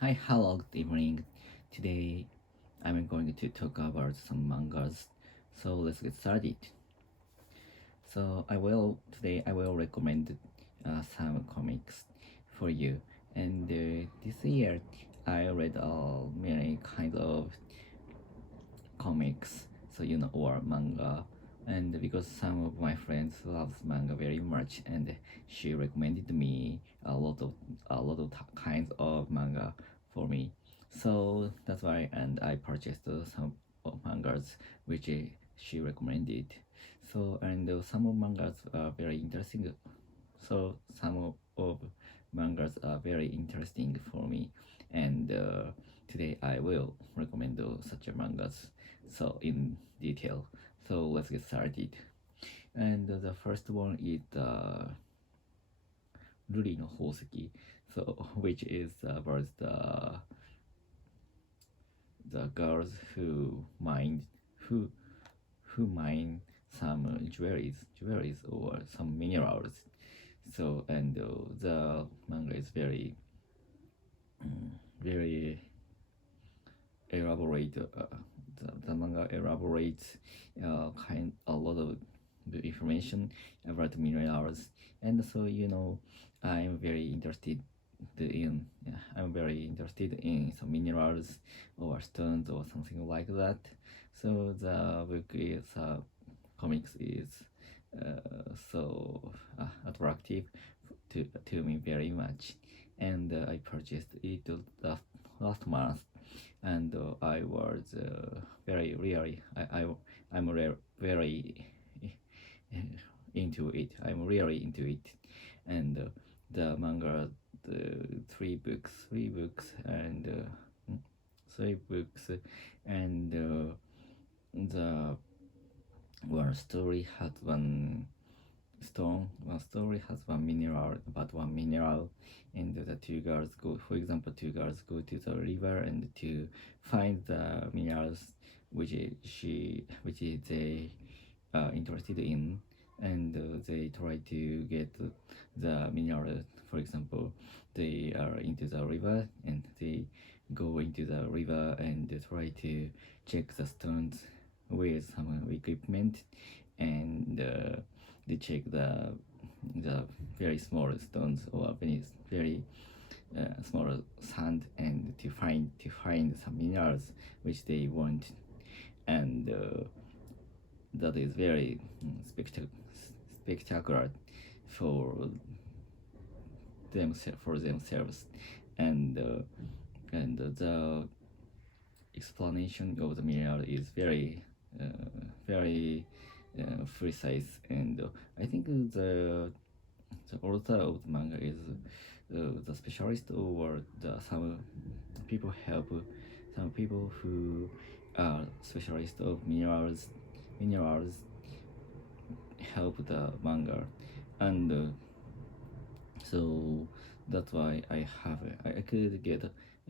Hi, hello, good evening. Today I'm going to talk about some mangas. So let's get started. I will recommend some comics for you. And this year I read many kind of comics, or manga. And because some of my friends loves manga very much, and she recommended me kinds of manga for me. So that's why, and I purchased some of mangas which she recommended. So and some of mangas are very interesting. So of mangas are very interesting for me, and today I will recommend such a mangas so in detail. So let's get started. And the first one is Ruri no Hoseki, so which is about the girls who who mine some jewelries or some minerals. So and the manga is very elaborate. The manga elaborates a lot of the information about minerals, and so I'm very interested I'm very interested in some minerals or stones or something like that. So the book is comics is so attractive to me very much, and I purchased it last month, and I was very really I'm very into it. I'm really into it, and the manga, the three books, and three books, and the one story has one story has one mineral, about one mineral, and the two girls go, for example, two girls go to the river and to find the minerals which they are interested in, and they try to get the mineral. For example, they are into the river and they go into the river and they try to check the stones with some equipment, and they check the very small stones or very small sand, and to find some minerals which they want, and that is very spectacular for themselves, and the explanation of the mineral is very precise, and I think the author of the manga is the specialist, or some people who are specialists of minerals help the manga, and so that's why I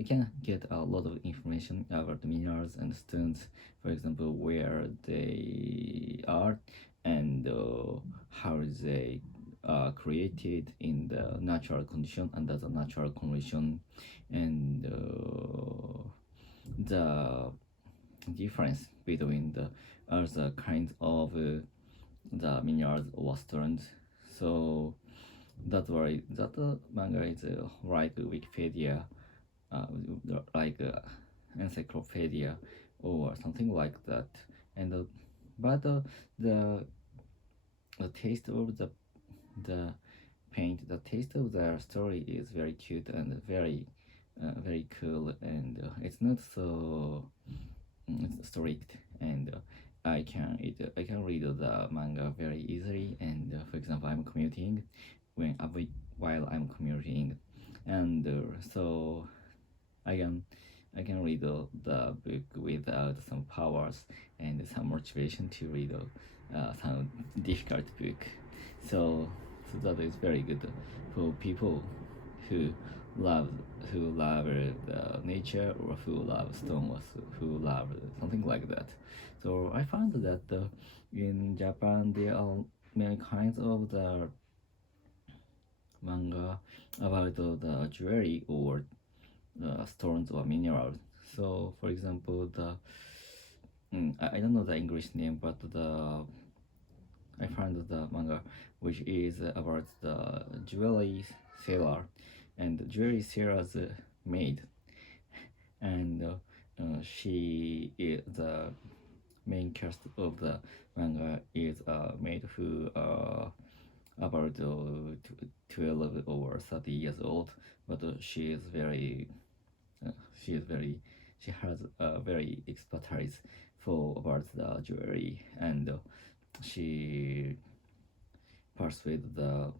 can get a lot of information about minerals and stones, for example, where they are, and how they are created in the natural condition, under the natural condition, and the difference between the other kinds of the minerals or stones. So that's why that manga is like Wikipedia, uh, like encyclopedia or something like that. And but the the taste of the the taste of the story is very cute and very cool, and it's not so strict, and I can read the manga very easily, and for example, I'm commuting when while I'm commuting, and so I can I can read the book without some powers and some motivation to read some difficult book. So, so that is very good for people who love the nature, or who love stone, or who love something like that. So I found that in Japan there are many kinds of the manga about the jewelry, stones or minerals. So, for example, I don't know the English name, but I found the manga which is about the jewelry seller, and jewelry seller's maid, and she is the main cast of the manga is a maid who about 12 or 30 years old, but she is very uh, she is very she has a very expertise for about the jewelry, and she persuade the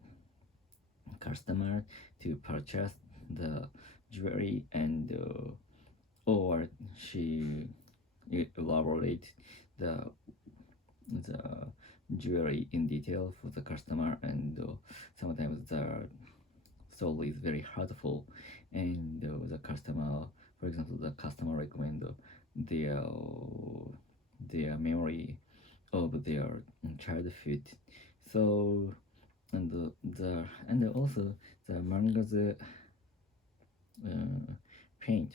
customer to purchase the jewelry, and or she elaborate the the jewelry in detail for the customer, and sometimes the story is very hurtful, and the customer, for example, the customer recommend their their memory of their childhood. So, and and also the manga's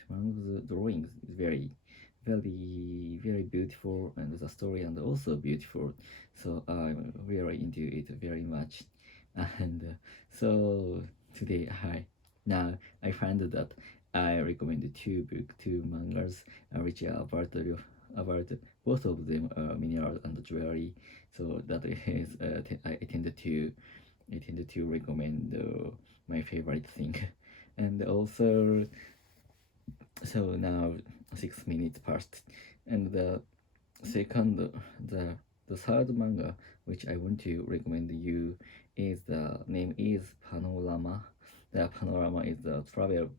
manga's drawings is very beautiful, and the story and also beautiful. So I'm really into it very much, and so today I find that I recommend two mangas, which are about both of them mineral and jewelry. So that is I tend to recommend my favorite thing, and also so now 6 minutes passed, and second the third manga which I want to recommend you is the name is Panorama. The Panorama is the travel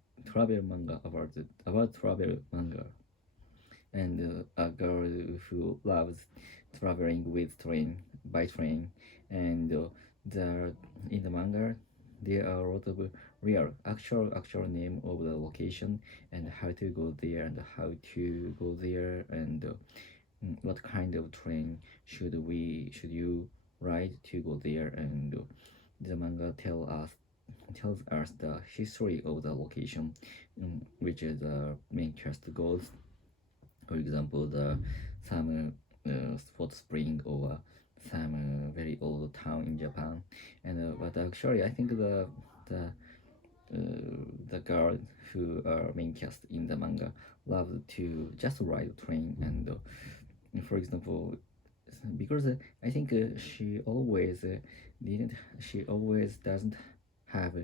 manga about travel manga, and a girl who loves traveling with train by train, and the in the manga there are a lot of real actual name of the location, and how to go there, and how to go there, and what kind of train should you ride to go there, and the manga tells us the history of the location, which is the main cast goals. For example, the some spot spring, or some very old town in Japan, and but actually I think the the girl who are main cast in the manga loves to just ride train, and for example, because I think she always doesn't have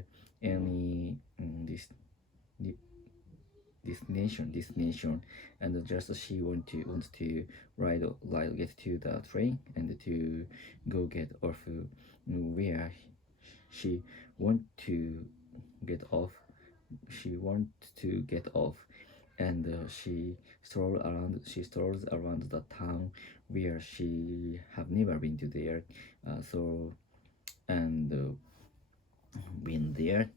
any destination, and just she wants to get to the train, and to go get off where she want to get off get off, and she strolls around the town where she have never been to there, so and been there,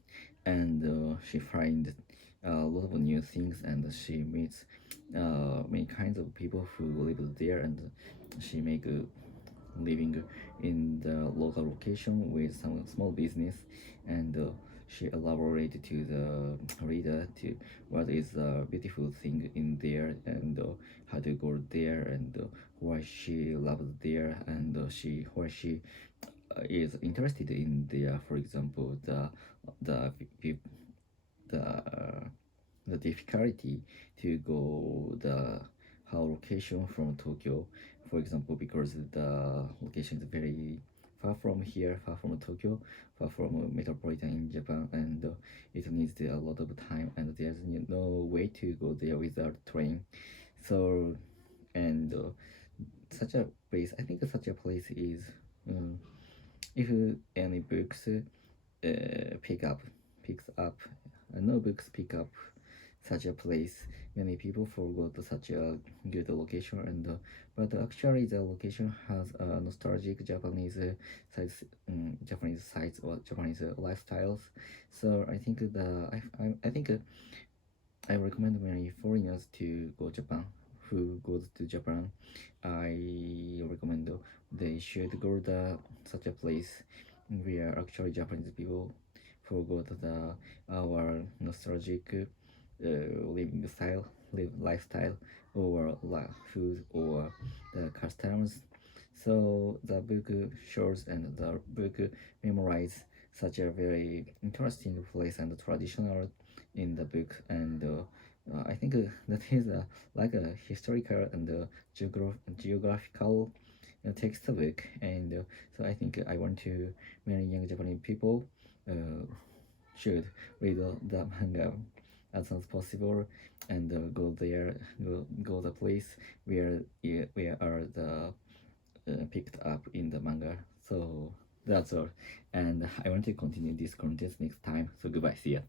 and she finds a lot of new things, and she meets many kinds of people who live there, and she make a living in the local location with some small business, and she elaborated to the reader to what is the beautiful thing in there, and how to go there, and why she loves there, and why she is interested in there. For example, the the the difficulty to go the her location from Tokyo, for example, because the location is very far from here, far from Tokyo, far from metropolitan in Japan, and it needs a lot of time, and there's no way to go there without train. So, and such a place, I think such a place is, if any books picks up, no books pick up such a place. Many people forgot such a good location, and but actually the location has a nostalgic Japanese sites or Japanese lifestyles. So I think I think I recommend many foreigners to go Japan. Who goes to Japan, I recommend they should go to such a place where actually Japanese people forgot our nostalgic living style, lifestyle, or food, or the customs. So the book shows and the book memorize such a very interesting place and traditional in the book, and I think that is like a historical and geographical textbook, and so I think I want to many young Japanese people should read the manga as soon as possible, and go there, go the place where are the picked up in the manga. So that's all, and I want to continue this content next time. So goodbye, see ya.